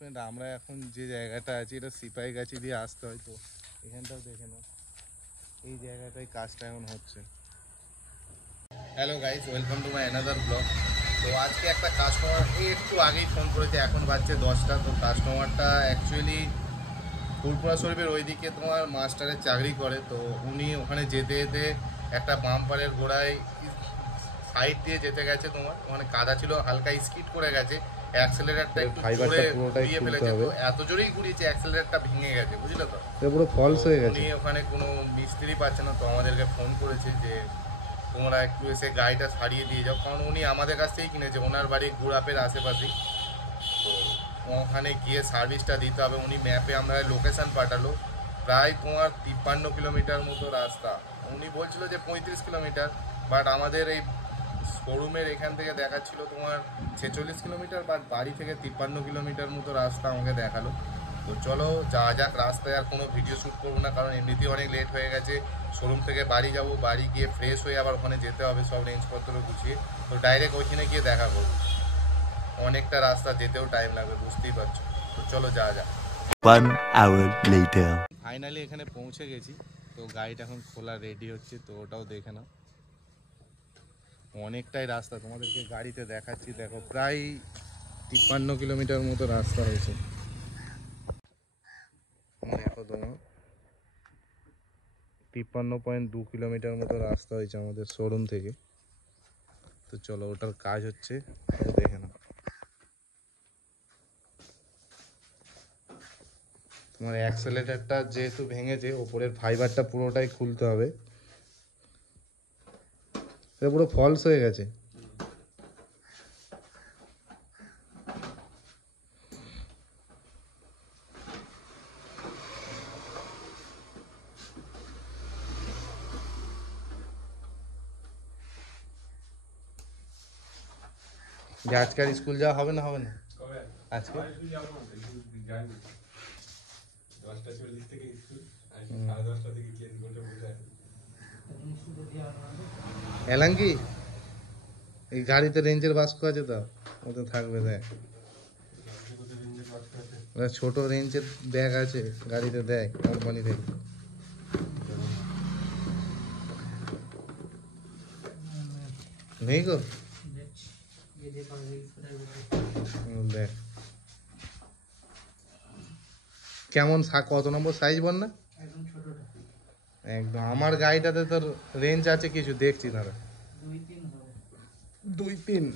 Friend, আমরা এখন যে জায়গাটা আছি এটা সিপাহীগাছি দিয়ে আসতে হয়, তো এখানটাও দেখে নাও, এই জায়গাটায় কাজটা এখন হচ্ছে। Hello guys, welcome to my another blog. তো আজকে একটা কাস্টমার একটু আগেই ফোন করেছে, এখন বাজছে 10টা। তো কাস্টমারটা অ্যাকচুয়ালি ফুরপুরা শরীফের ওইদিকে তোমার মাস্টারের চাকরি করে। তো উনি ওখানে যেতে যেতে একটা বাম্পারের গোড়ায় সাইড দিয়ে যেতে গেছে, তোমার ওখানে কাদা ছিল, হালকা স্কিড করে গেছে, অ্যাক্সেলারেটরটা একটু ঘুরিয়ে ফেলেছে। তো এত জোরেই ঘুরিয়েছে অ্যাক্সেলারেটরটা ভেঙে গেছে, বুঝলে তো, পুরো ফলস হয়ে গেছে। উনি ওখানে কোনো মিস্ত্রি পাচ্ছে না, তো আমাদেরকে ফোন করেছে যে তোমরা একটু এসে গাড়িটা সারিয়ে দিয়ে যাও, কারণ উনি আমাদের কাছ থেকেই কিনেছে, ওনার বাড়ি ঘোড়াপের আশেপাশেই। তো ওখানে গিয়ে সার্ভিসটা দিতে হবে। উনি ম্যাপে আমরা লোকেশান পাঠালো, প্রায় তোমার 53 কিলোমিটার মতো রাস্তা। উনি বলছিল যে 35 কিলোমিটার, বাট আমাদের এই শোরুমের এখান থেকে দেখাচ্ছিল তোমার 46 কিলোমিটার, বাট বাড়ি থেকে 53 কিলোমিটার মতো রাস্তা আমাকে দেখালো। তো চলো যাওয়া যাক রাস্তায়। আর কোনো ভিডিও শ্যুট করবো না, কারণ এমনিতেই অনেক লেট হয়ে গেছে। শোরুম থেকে বাড়ি যাব, বাড়ি গিয়ে ফ্রেশ হয়ে আবার ওখানে যেতে হবে সব রেঞ্জপত্র গুছিয়ে। তো ডাইরেক্ট ওইখানে গিয়ে দেখা করবো, অনেকটা রাস্তা যেতেও টাইম লাগবে, বুঝতেই পারছো। তো চলো যাওয়া যাক। 1 hour later ফাইনালি এখানে পৌঁছে গেছি। তো গাড়িটা এখন খোলা রেডি হচ্ছে, তো ওটাও দেখে নাও। অনেকটাই রাস্তা তোমাদেরকে গাড়িতে দেখাচ্ছি, দেখো প্রায় 53 কিলোমিটার মতো রাস্তা হয়েছে। দেখো তোমার 53.2 কিলোমিটার মতো রাস্তা হয়েছে আমাদের শোরুম থেকে। তো চলো ওটার কাজ হচ্ছে, দেখে নাও। তোমার অ্যাক্সেলারেটরটা যেহেতু ভেঙেছে, ওপরের ফাইবারটা পুরোটাই খুলতে হবে, এটা পুরো ফলস হয়ে গেছে। যে আজকে আর স্কুল যাওয়া হবে না? হবে না আজকে। এলাঙ্কি এই গাড়িতে রেঞ্জের বাস্ক আছে, তো ওতে থাকবে, দেখ ছোট রেঞ্জের ব্যাগ আছে গাড়িতে, দেয় কোম্পানি থেকে। নেই গো, দেখ কেমন, কত নম্বর সাইজ বল না? একদম আমার গাড়িটাতে তোর রেঞ্জ আছে কিছু, দেখছি দাঁড়া, 2-3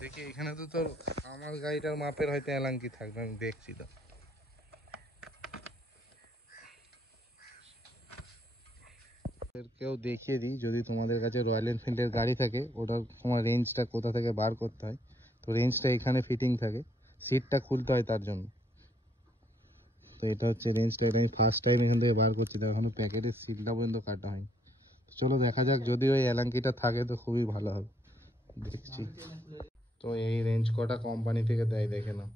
দেখি এখানে তো তোর আমার গাড়িটার মাপের হয়তো এলাঙ্কি থাকবে, আমি দেখছি। তো কেউ দেখিয়ে দিই, যদি তোমাদের কাছে রয়্যাল এনফিল্ডের গাড়ি থাকে, ওটার তোমার রেঞ্জটা কোথা থেকে বার করতে হয়। তো রেঞ্জটা এখানে ফিটিং থাকে, সিটটা খুলতে হয় তার জন্য। তো এটা হচ্ছে রেঞ্জটা, এটা আমি ফার্স্ট টাইম এখান থেকে বার করছি, তো এখনো প্যাকেটের সিলটা পর্যন্ত কাটা হয়নি। চলো দেখা যাক, যদি ওই এলাঙ্কিটা থাকে তো খুবই ভালো হবে, দেখছি। তো এই রেঞ্জ কটা কোম্পানি থেকে দেয় দেখে নাও।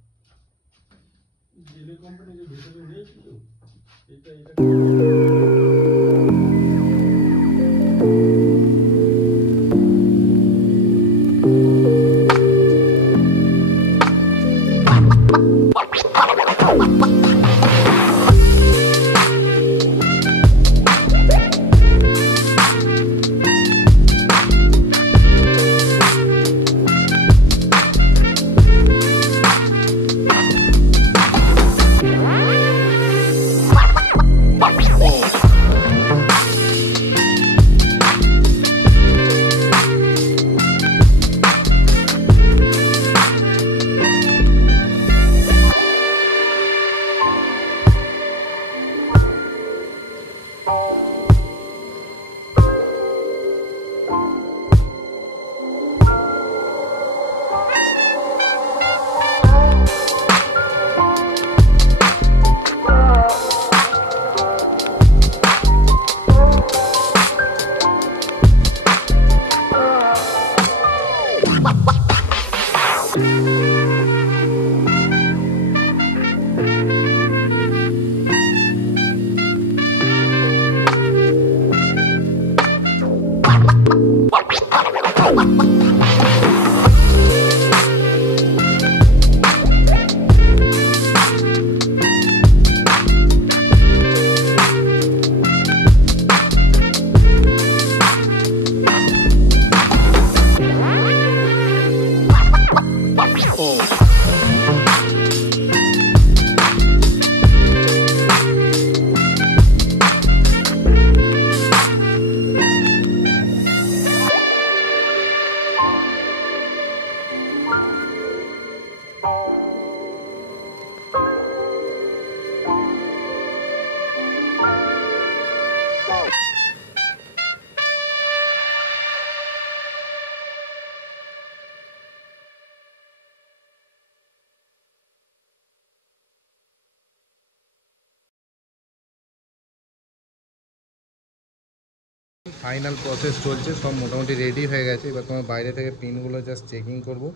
ফাইনাল প্রসেস চলছে, সব মোটামুটি রেডি হয়ে গেছে। এবার তোমার বাইরে থেকে পিনগুলো জাস্ট চেকিং করবো,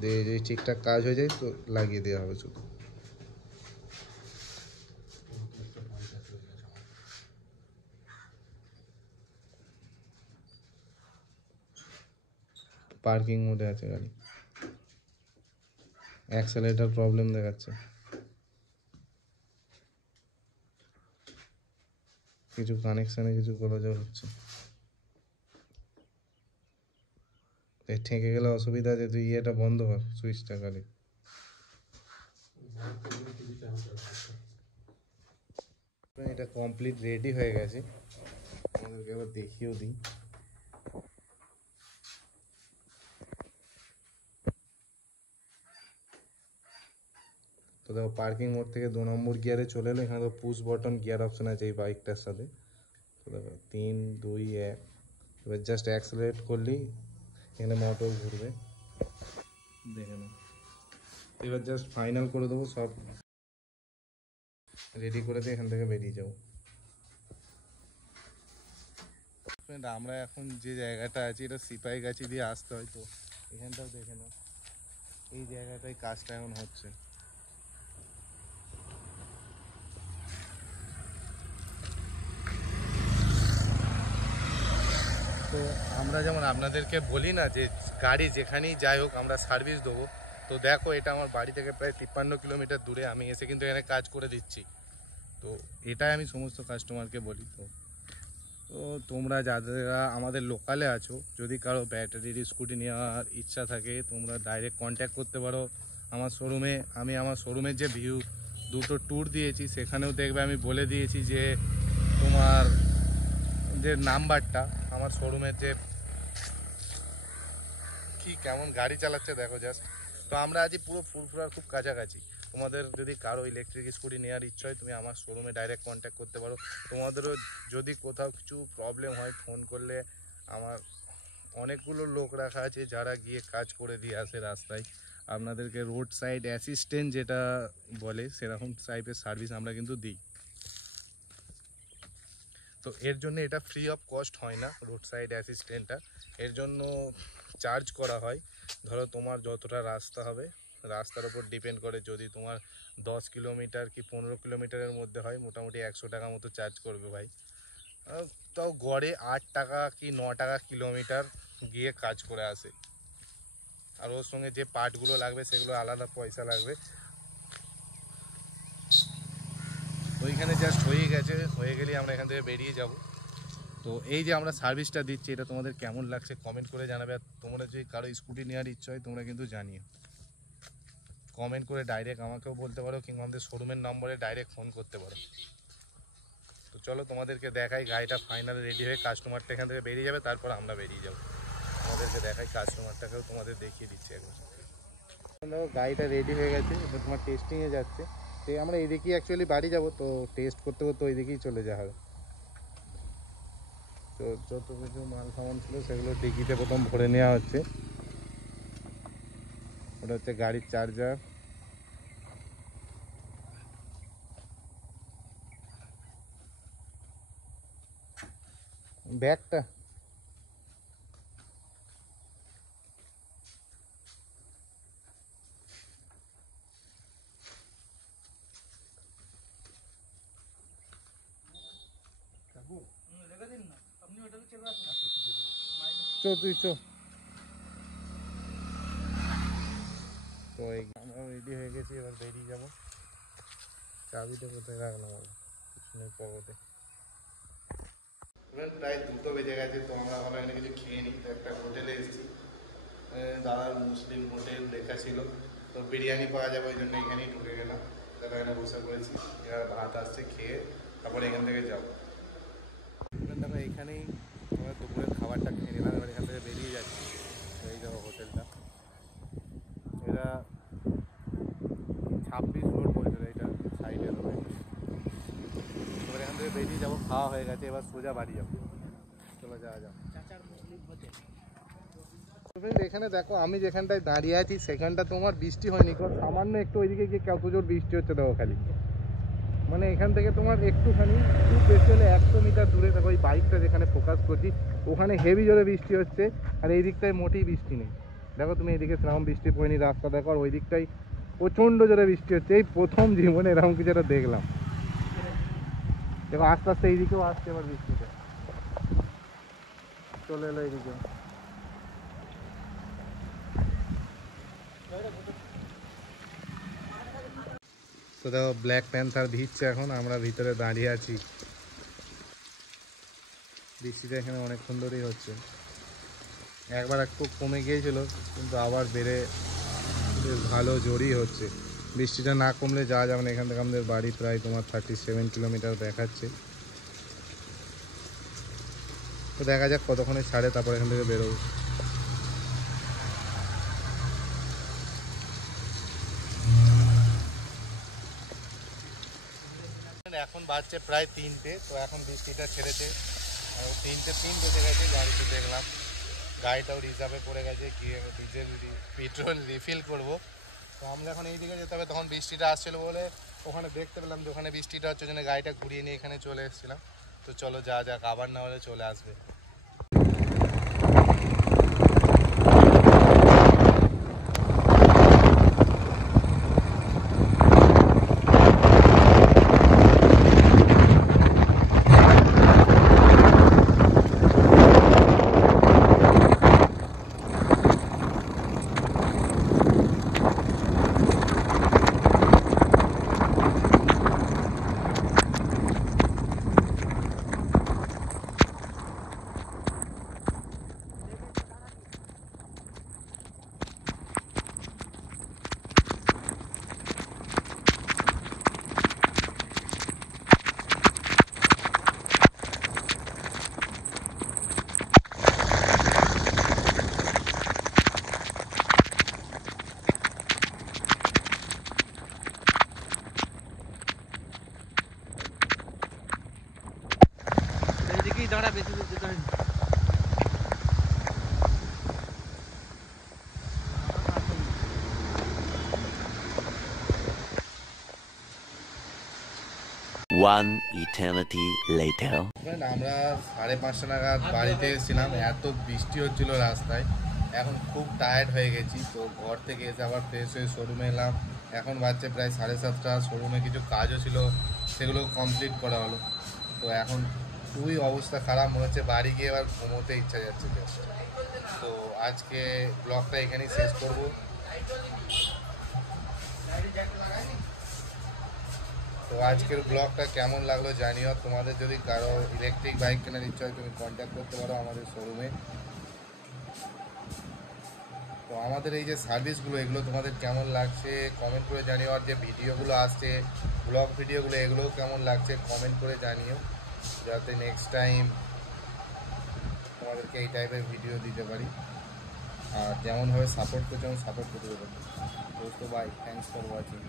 দিয়ে যদি ঠিকঠাক কাজ হয়ে যায় তো লাগিয়ে দেওয়া হবে শুধু। পার্কিং মোডে আছে গাড়ি, অ্যাক্সেলেরেটর প্রবলেম দেখাচ্ছে, কিছু কানেকশানে কিছু গোলযোগ হচ্ছে। ঠেকে গেলে অসুবিধা আছে, তুই ইয়েটা বন্ধ কর, সুইচটা গাড়ি। এটা কমপ্লিট রেডি হয়ে গেছে, আমাদেরকে এবার দেখিয়েও দিই। তো দেখো পার্কিং মোড থেকে 2 নম্বর গিয়ারে চলে এলো। এখানে তো পুশ বটন গিয়ার অপশন আছে এই বাইকটার সাথে। তো দেখো 3 2 1, এবার জাস্ট অ্যাক্সেলারেট করলেই এখানে মোটর ঘুরবে, দেখে নাও। এবার জাস্ট ফাইনাল করে দেবো, সব রেডি করে দিয়ে এখান থেকে বেরিয়ে যাবো। আমরা এখন যে জায়গাটা আছি এটা সিপাহীগাছি দিয়ে আসতে হয়, তো এখানটাও দেখে নাও, এই জায়গাটায় কাজটা এখন হচ্ছে। তো আমরা যেমন আপনাদেরকে বলি না যে গাড়ি যেখানেই যাই হোক আমরা সার্ভিস দেবো, তো দেখো এটা আমার বাড়ি থেকে প্রায় 53 কিলোমিটার দূরে, আমি এসে কিন্তু এখানে কাজ করে দিচ্ছি। তো এটাই আমি সমস্ত কাস্টমারকে বলি। তো তো তোমরা যারা আমাদের লোকালে আছো, যদি কারো ব্যাটারির স্কুটি নেওয়ার ইচ্ছা থাকে তোমরা ডাইরেক্ট কন্ট্যাক্ট করতে পারো আমার শোরুমে। আমি আমার শোরুমের যে ভিউ 2টো ট্যুর দিয়েছি সেখানেও দেখবে আমি বলে দিয়েছি যে তোমার যে নাম্বারটা, আমার শোরুমের যে কি কেমন গাড়ি চালাচ্ছে দেখো জাস্ট। তো আমরা আছি পুরো ফুরফুরার খুব কাছাকাছি। তোমাদের যদি কারো ইলেকট্রিক স্কুটি নেওয়ার ইচ্ছা হয় তুমি আমার শোরুমে ডাইরেক্ট কন্ট্যাক্ট করতে পারো। তোমাদেরও যদি কোথাও কিছু প্রবলেম হয় ফোন করলে আমার অনেকগুলো লোক রাখা আছে যারা গিয়ে কাজ করে দিয়ে আসে রাস্তায়। আপনাদেরকে রোড সাইড অ্যাসিস্ট্যান্ট যেটা বলে সেরকম টাইপের সার্ভিস আমরা কিন্তু দিই। তো এর জন্য এটা ফ্রি অফ কস্ট হয় না, রোড সাইড অ্যাসিস্ট্যান্টটা এর জন্য চার্জ করা হয়। ধরো তোমার যতটা রাস্তা হবে রাস্তার ওপর ডিপেন্ড করে, যদি তোমার 10 কিলোমিটার কি 15 কিলোমিটারের মধ্যে হয় মোটামুটি 100 টাকা মতো চার্জ করবে ভাই। তাও গড়ে 8 টাকা কি 9 টাকা কিলোমিটার গিয়ে কাজ করে আসে। আর ওর সঙ্গে যে পার্টগুলো লাগবে সেগুলো আলাদা পয়সা লাগবে। ওইখানে জাস্ট হয়ে গেছে, হয়ে গেলেই আমরা এখান থেকে বেরিয়ে যাব। তো এই যে আমরা সার্ভিসটা দিচ্ছি এটা তোমাদের কেমন লাগছে কমেন্ট করে জানাবে। আর তোমরা যদি কারো স্কুটি নেওয়ার ইচ্ছা হয় তোমরা কিন্তু জানিও, কমেন্ট করে ডাইরেক্ট আমাকেও বলতে পারো কিংবা আমাদের শোরুমের নম্বরে ডাইরেক্ট ফোন করতে পারো। তো চলো তোমাদেরকে দেখাই গাড়িটা ফাইনাল রেডি হয়ে কাস্টমারটা এখান থেকে বেরিয়ে যাবে, তারপর আমরা বেরিয়ে যাব। তোমাদেরকে দেখাই কাস্টমারটাকেও তোমাদের দেখিয়ে দিচ্ছি একবার। দেখো গাড়িটা রেডি হয়ে গেছে, এবার তোমার টেস্টিংয়ে যাচ্ছে। তো আমরা এদিকেই অ্যাকচুয়ালি বাড়ি যাব, তো টেস্ট করতে করতে ওইদিকেই চলে যাওয়া হবে। তো যত কিছু মাল সামান ছিল সেগুলো ডিকিতে প্রথম ভরে নেওয়া হচ্ছে। ওটা হচ্ছে গাড়ির চার্জার, ব্যাগটা তুই চো। তো আমরা রেডি হয়ে গেছি, এবার বেরিয়ে যাবো। চাবিটা কোথায় রাখলাম আমার পিছনের পকেটে। প্রায় 2টো বেজে গেছে, তো আমরা ভালো এখানে কিছু খেয়ে নিই। তো একটা হোটেলে এসেছি, দাদার মুসলিম হোটেল লেখা ছিল, তো বিরিয়ানি পাওয়া যাবে ওই জন্য এখানেই ঢুকে গেলাম। দাদা এখানে বসে পড়েছি, এবার ভাত আসছে খেয়ে তারপরে এখান থেকে যাবো। দেখো এইখানেই আমরা দুপুরের খাবারটা খেয়ে নিলাম, এবার এখান থেকে বেরিয়ে যাচ্ছি। এই যাবো হোটেলটা, এরা 26 রোড হোটেল, এটা সাইডে রোড। এবার এখান থেকে বেরিয়ে যাবো, খাওয়া হয়ে গেছে, এবার সোজা বাড়ি যাবো। চলো যাওয়া যাক। এখানে দেখো আমি যেখানটায় দাঁড়িয়ে আছি সেখানটা তোমার বৃষ্টি হয়নি, কারণ সামান্য একটু ওইদিকে গিয়ে কত জোর বৃষ্টি হচ্ছে দেখো খালি। মানে এখান থেকে তোমার একটুখানি খুব বেশি হলে 100 মিটার দূরে দেখো ওই বাইকটা যেখানে ফোকাস করছি ওখানে হেভি জোরে বৃষ্টি হচ্ছে, আর এই দিকটায় মোটেই বৃষ্টি নেই। দেখো তুমি এদিকে সেরকম বৃষ্টি পড়েনি, রাস্তা দেখো, আর ওই দিকটাই প্রচণ্ড জোরে বৃষ্টি হচ্ছে। এই প্রথম জীবনে এরকম কিছু একটা দেখলাম। দেখো আস্তে আস্তে এইদিকেও আসছে এবার বৃষ্টিটা, চলে এলো এইদিকে। তো দেখো ব্ল্যাক প্যান্থার ভিজছে, এখন আমরা ভিতরে দাঁড়িয়ে আছি। বৃষ্টিটা এখানে অনেকক্ষণ ধরেই হচ্ছে, একবার একটু কমে গিয়েছিল কিন্তু আবার বেড়ে বেশ ভালো জোরই হচ্ছে। বৃষ্টিটা না কমলে যাওয়া যাবে না, এখান থেকে আমাদের বাড়ি প্রায় তোমার 37 কিলোমিটার দেখাচ্ছে। তো দেখা যাক কতক্ষণে ছাড়ে, তারপর এখান থেকে বেরোবো। এখন বাজছে প্রায় 3টে, তো এখন বৃষ্টিটা ছেড়েছে, 3:03 বেজে গেছে। গাড়িতে দেখলাম গাড়িটাও রিজার্ভে পড়ে গেছে, গিয়ে ডিজেল পেট্রোল রিফিল করব। তো আমরা এখন এই দিকে যেতে হবে, তখন বৃষ্টিটা আসছিলো বলে ওখানে দেখতে পেলাম যে ওখানে বৃষ্টিটা হচ্ছে, জন্য গাড়িটা ঘুরিয়ে নিয়ে এখানে চলে এসেছিলাম। তো চলো যা যাক, আবার না হলে চলে আসবে। দাঁড়া বেশি দূর যেতে হয়। 1 eternity later. আমরা 5:30 নাগাদ বাড়িতে এসেছিলাম, এত বৃষ্টি হচ্ছিল রাস্তায়, এখন খুব টায়ার্ড হয়ে গেছি। তো ঘর থেকে এসে আবার ফ্রেশ হয়ে শোরুমে এলাম, এখন বাজছে প্রায় 7:30। শোরুমে কিছু কাজও ছিল, সেগুলো কমপ্লিট করা হলো। তো এখন খুবই অবস্থা খারাপ, মনে হচ্ছে বাড়ি গিয়ে এবার ঘুমোতে ইচ্ছা যাচ্ছে জাস্ট। তো আজকে ব্লগটা এখানেই শেষ করব। তো আজকের ব্লগটা কেমন লাগলো জানিও। তোমাদের যদি কারো ইলেকট্রিক বাইক কেনার ইচ্ছা হয় তুমি কন্ট্যাক্ট করতে পারো আমাদের শোরুমে। তো আমাদের এই যে সার্ভিসগুলো, এগুলো তোমাদের কেমন লাগছে কমেন্ট করে জানিও। আর যে ভিডিওগুলো আসছে, ব্লগ ভিডিওগুলো, এগুলোও কেমন লাগছে কমেন্ট করে জানিও, যাতে নেক্সট টাইম তোমাদেরকে এই টাইপের ভিডিও দিতে পারি। আর যেমনভাবে সাপোর্ট করছো, আমি সাপোর্ট করতে পারি। দোস্তো বাই, থ্যাংকস ফর ওয়াচিং।